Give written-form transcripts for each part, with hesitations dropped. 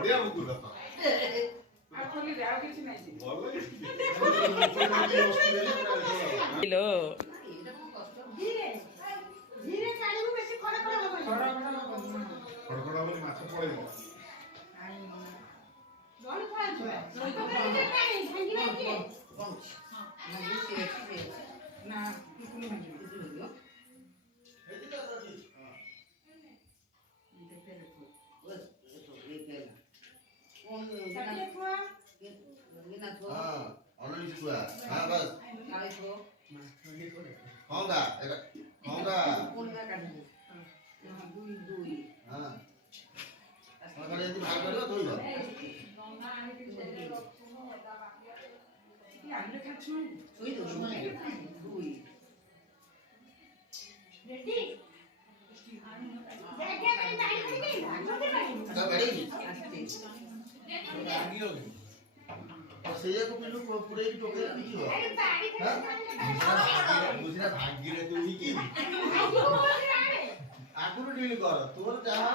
ବଢିଆ ବୁକୁଲ ଆଉ ଖୋଲିଦେ ଆଉ କିଛି ନାହିଁ ଭଲ କିଲୋ ଧୀରେ କାଢିବୁ ବେଶୀ ଖଡଖଡ ହବନି। ଖଡଖଡ ହବନି ମାଛ ପଳେଇବ ଜଣେ ଖାଆନ୍ତୁ ଭାଙ୍ଗିବେ କି ନା କୁକୁଲି ଭାଙ୍ଗିବ ଅଲରେଡି ଛୁଆ ହଁ ବସ କଣଟା ଏଟା କଣଟା ହଁ କଣ ଏମିତି ଭାଗ କରିବ ଧୋଇବ ରେଡି ଜାଗା ପାଇଁ ପାଣି ପଡିକି ତା ବେଡେଇ ସେଇଆକୁ ପିଲୁ ପୁରେଇକି ଟୋକେଇ ପିଇବ ଆରେ ପାଣି ବୁଝିନା ଭାଗିରେ ତୁ କି ଆଗୁରୁ ଡିଲ୍ କର ତୋର ଯାହା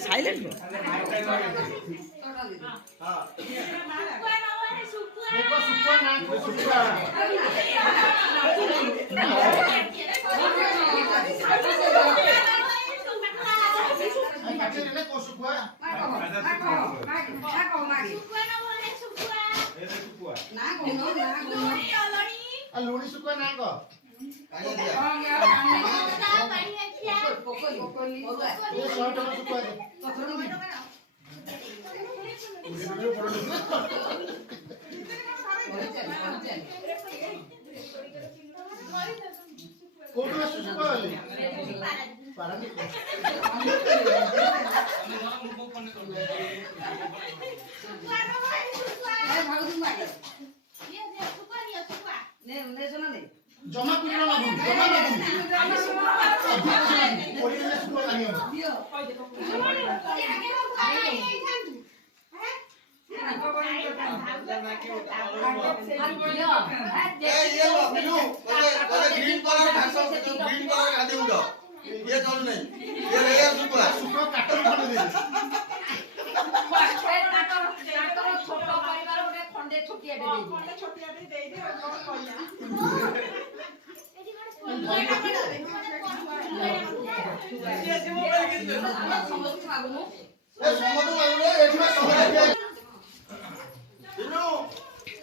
ସାଇଲେଣ୍ଟ ଲୁଣି ଶୁଖୁଆ ନା କହ କୋଉଠୁ ଆସୁଛୁ ଜମା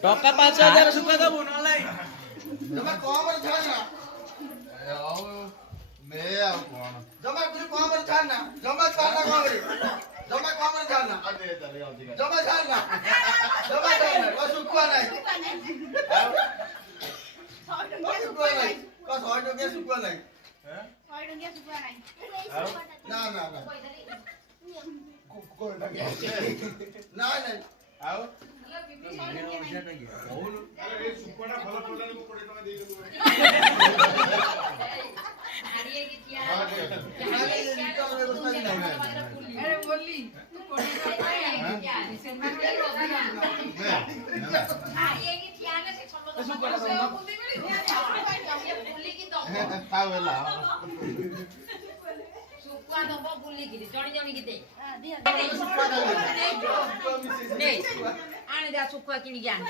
टका 5000 सुखा दबु नलाई जमा कम रे छाना ମେ ଆଉ କଣ ଜମା କରି କମରେ ଛାଡ ନା ଜମା ଛାଡ ନା କମରେ ଜମା କମରେ ଛାଡ ନା ଜମା ଛାଡ ନା ଜମା ଛାଡ ନା ଓ ଶୁକୁଆ ନାହିଁ ଆଉ ଶୁକୁଆ ନାହିଁ ଓ 100 ଟଙ୍କା ଶୁକୁଆ ନାହିଁ ନା ନା ନା ନାଇଁ ନାଇଁ ଆଉ अरे बोली तू कोड़ी का पाया से मैं ଶୁଖୁଆ ଦବ ବୁଲିକିରି ଜଣି ଜଣିକି ଦେ ଆଣି ଯା ଶୁଖୁଆ କିଣିକି ଆଣି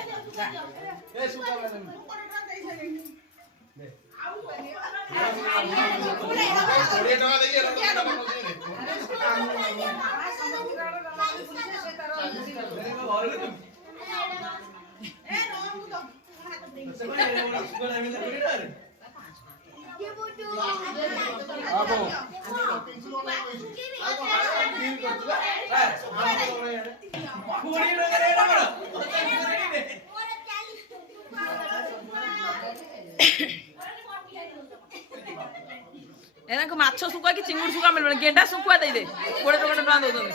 ଏନାକୁ ମାଛ ଶୁଖୁଆ କି ଚିଙ୍ଗୁଡି ଶୁଖୁଆ ମିଳିବନି ଗେଣ୍ଡା ଶୁଖୁଆ ଦେଇଦେ 20 ଟଙ୍କା ଦଉଛନ୍ତି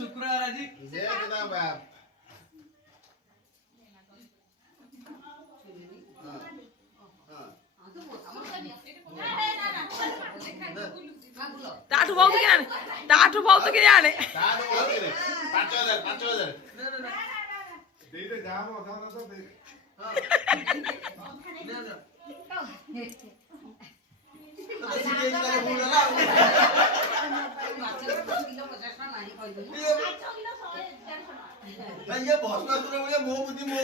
शुक्रवार आज ତାଠୁ ବହୁତ କି ଆଣେ ତାଠୁ ବହୁତ କି ଆଣେ 5000 ଦେଇଦେ ଯାହା ଅଧା ଅଧା ଦେ ये भस्मासुर भलिया मो बुद्धि मो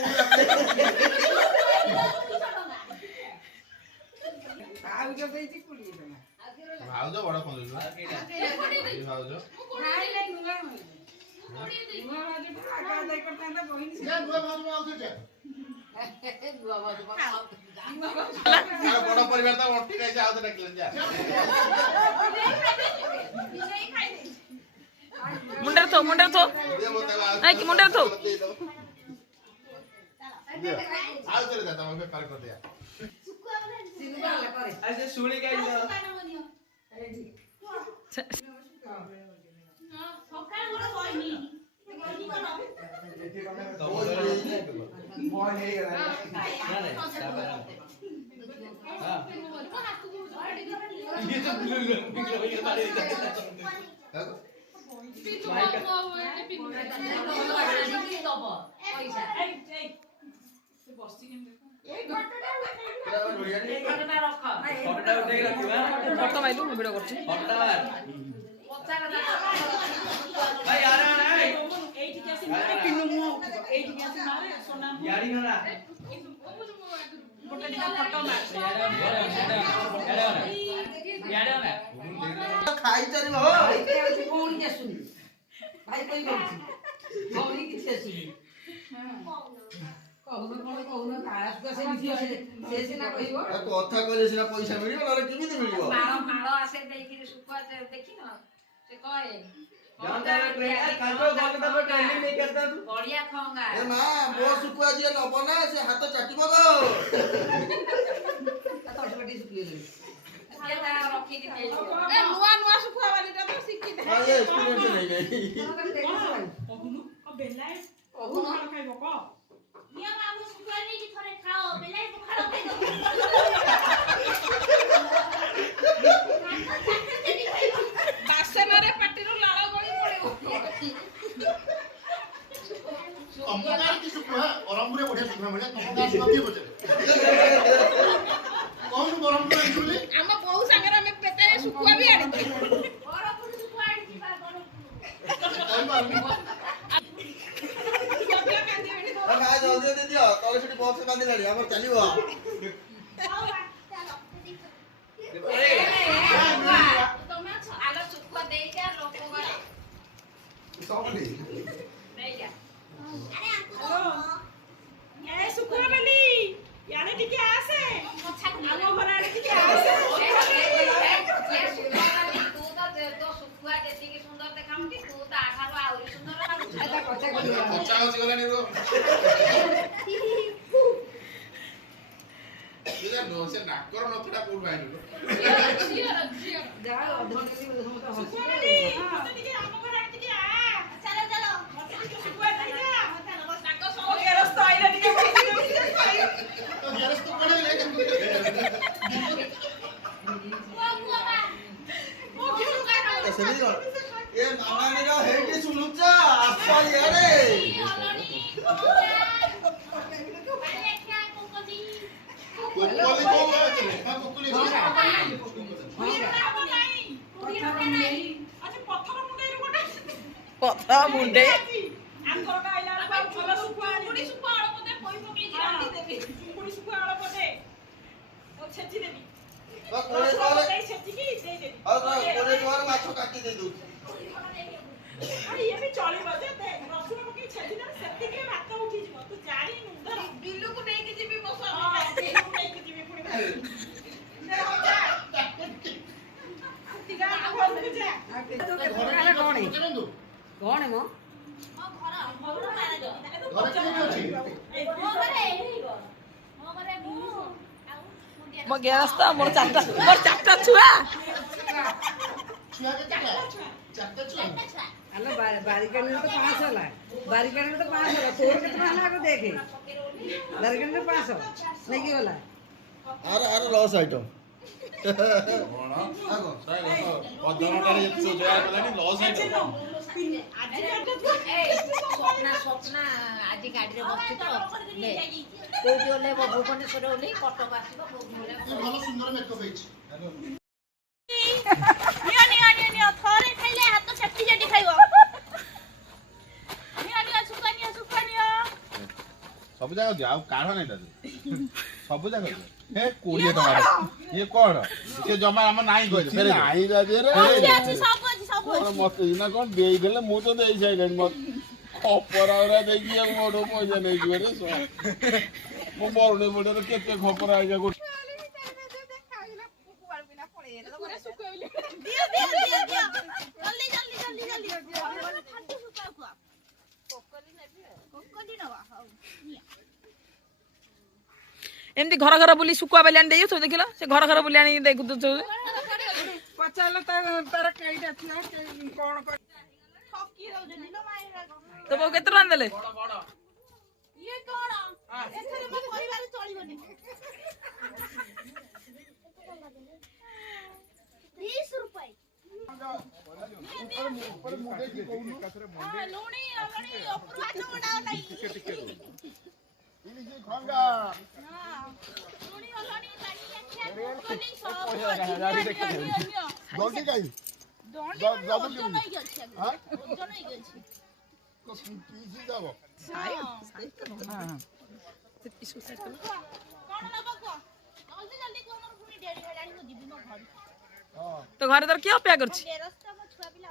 ଆଉ ଯୋ ଦେଇଛି କୁଳି ଦେନା भाउज बड़ पंजु भाउज ନାଇଁ ନାଇଁ ନୁଙ୍ଗା ନୁଙ୍ଗା ବାଜି ତ ଆକା ଦେଇ କରତା ବହିନି ये बुआ भाउज आउछ जे बड़ परिवार त ओटी खाइ आउछ डाकिलन जा मुंडर थो ये बतावा नहीं कि मुंडर थो आउ चले जा तम बेपार कर दिया ऐसे सुनी का ଫଟୋ ମାଇଲୁ ମୁଁ ଭିଡିଓ କରୁଛି खाई चली हो ଭଉଣୀ ଆସୁନି ଭାଇ କହି କରୁଛି ଭଉଣୀ କିଛି ଆସୁନି କହୁନ କଣ କହୁନ ତାର ସେ ସିନା କହିବ କଥା କହିଲେ ସିନା ପଇସା ମିଳିବ ନହେଲେ କେମିତି ମିଳିବ ମାଳ ଆସେ ଦେଇକିରି ଶୁଖୁଆ ଦେଖିନ ସେ କହେ ବଢିଆ ଖଙ୍ଗା ଏ ମା ମୋ ଶୁକୁଆ ଯିଏ ନବ ନା ସେ ହାତ ଚାଟିବ ତ ରଖିକି ନୂଆ ନୂଆ ଶୁଖୁଆ ବାଲିଟା ତ ଶିଖି ଦେ ହଁ ଏ ଏକ୍ସପିରିଏନ୍ସ ନାହିଁ କହୁନୁ ବେଲାଏ କହୁନ ଖାଇବ କ ନିଆ ମାମୁ ଶୁଖୁଆ ନେଇକି ଥରେ ଖାଅ ବେଲାଇ ପଖାଳ ଖାଇବ ବାସନରେ ପାଟିରୁ ଲାଳ ଗଳି ପଡିବ ତମ ଗାଁ କି ଶୁକୁଆ ବରମପୁରରେ ବଢିଆ ଶୁକୁଆ ମିଳେ ତମ ଗାଁ ଶୁକୁଆ କିଏ ପଚାରେ କହୁନୁ ବରମପୁର ଆଇଛୁ ବୋଲି ଆମ ବୋଉ ସାଙ୍ଗରେ ଆମେ କେତେ ଶୁଖୁଆ ବି ଆଣିଛୁ ବରପୁର ଶୁଖୁଆ ଆଣିଛି ବା ବରପୁର ଭାଇ ଜଲ୍ଦି ଦେଇ ଦିଅ ତଳେ ସେଠି ବକ୍ସ ବାନ୍ଧିଲାଣି ଆମର ଚାଲିବ ଆଉ ଚାଲ ତମେ ଆଗ ଶୁଖୁଆ ଦେଇକା ଲୋକ ସବୁଠି ନେଇଯା ଆରେ ଆଙ୍କୁ ଏ ଶୁଖୁଆ ବାଲି ୟାଡେ ଟିକେ ଆସେ ଗଲାଣି ରୁହ ସେ ନାକର ନଥଟା କୋଉଠୁ ଆଣିଲୁ ଯାହା ଅଧଘଣ୍ଟା ବି ସମସ୍ତେ ହସିବେ। ଏ ମାମାନିର ହେଇଟି ଶୁଣୁଛ ଆସ ଇଆଡେ ପଥର ମୁଣ୍ଡେ ମାଛ କାଟି ଦେଇ ଦଉଛି ବିଲୁକୁ ନେଇକି ଯିବି ମୋ କଣ ମ ମୋ ଗେରସ୍ତ ମୋର ଚାରିଟା ଛୁଆ ଆଲୋ ବାରିକାଣୀରେ ତ 500 ହେଲା ବାରିକାଣୀରେ ତ 500 ହେଲା ତୋର କେତେ ଟଙ୍କା ହେଲା ଆଗ ଦେଖେ ବାରିକାଣୀରେ 500 ନେଇକି ଗଲା ଆରେ ଲସ୍ ଆଇଟମ ଅଧଘଣ୍ଟାରେ ଏତେ ରୋଜଗାର କଲାଣି ଲସ୍ ହେଇଯିବ ସ୍ୱପ୍ନା ଆଜି ଗାଡ଼ିରେ ବସିଛି ତ କୋଉଠି ଓହ୍ଲେଇବ ଭୁବନେଶ୍ୱର ଓହ୍ଲେଇ କଟକ ଆସିବ ଭଲ ସୁନ୍ଦର ମେକଅପ୍ ହେଇଛି ଥରେ ଖାଇଲେ ହାତ ଛାଟି ଛାଟି ଖାଇବ ସବୁ ଜାଗା ଦିଅ ଆଉ କାଢ ନାହିଁ ତାକୁ ସବୁ ଜାଗା ଦିଅ ହେ 20 ଟଙ୍କା ଇଏ କଣ ସେ ଜମା ଆମ ନାହିଁ କହିଲେ ନାହିଁ ମତେ ନା କଣ ଦେଇଦେଲେ ମୁଁ ତ ଦେଇ ସାଇଲେଣି ମତେ ଖପରା ଗୁରା ଦେଇକି ମୋଠୁ ପଇସା ନେଇଯିବେ ରେ ମୁଁ ବରୁଣେଇ ପଟେ କେତେ ଖପରା ଆଇକା ଗୋଟେ ଏମିତି ଘର ଘର ବୁଲି ଶୁଖୁଆ ବେଲି ଆଣି ଦେଇଛୁ ଦେଖିଲ ସେ ଘର ଘର ବୁଲି ଆଣି ଦେଖୁଛୁ ପଚାରିଲେ ତାର କେଇଟା ଥିଲା କଣ ତ ବୋଉ କେତେ ଟଙ୍କା ଦେଲେ তো ঘরে তোর কি অপেক্ষা করছি ଛୁଆ ପିଲା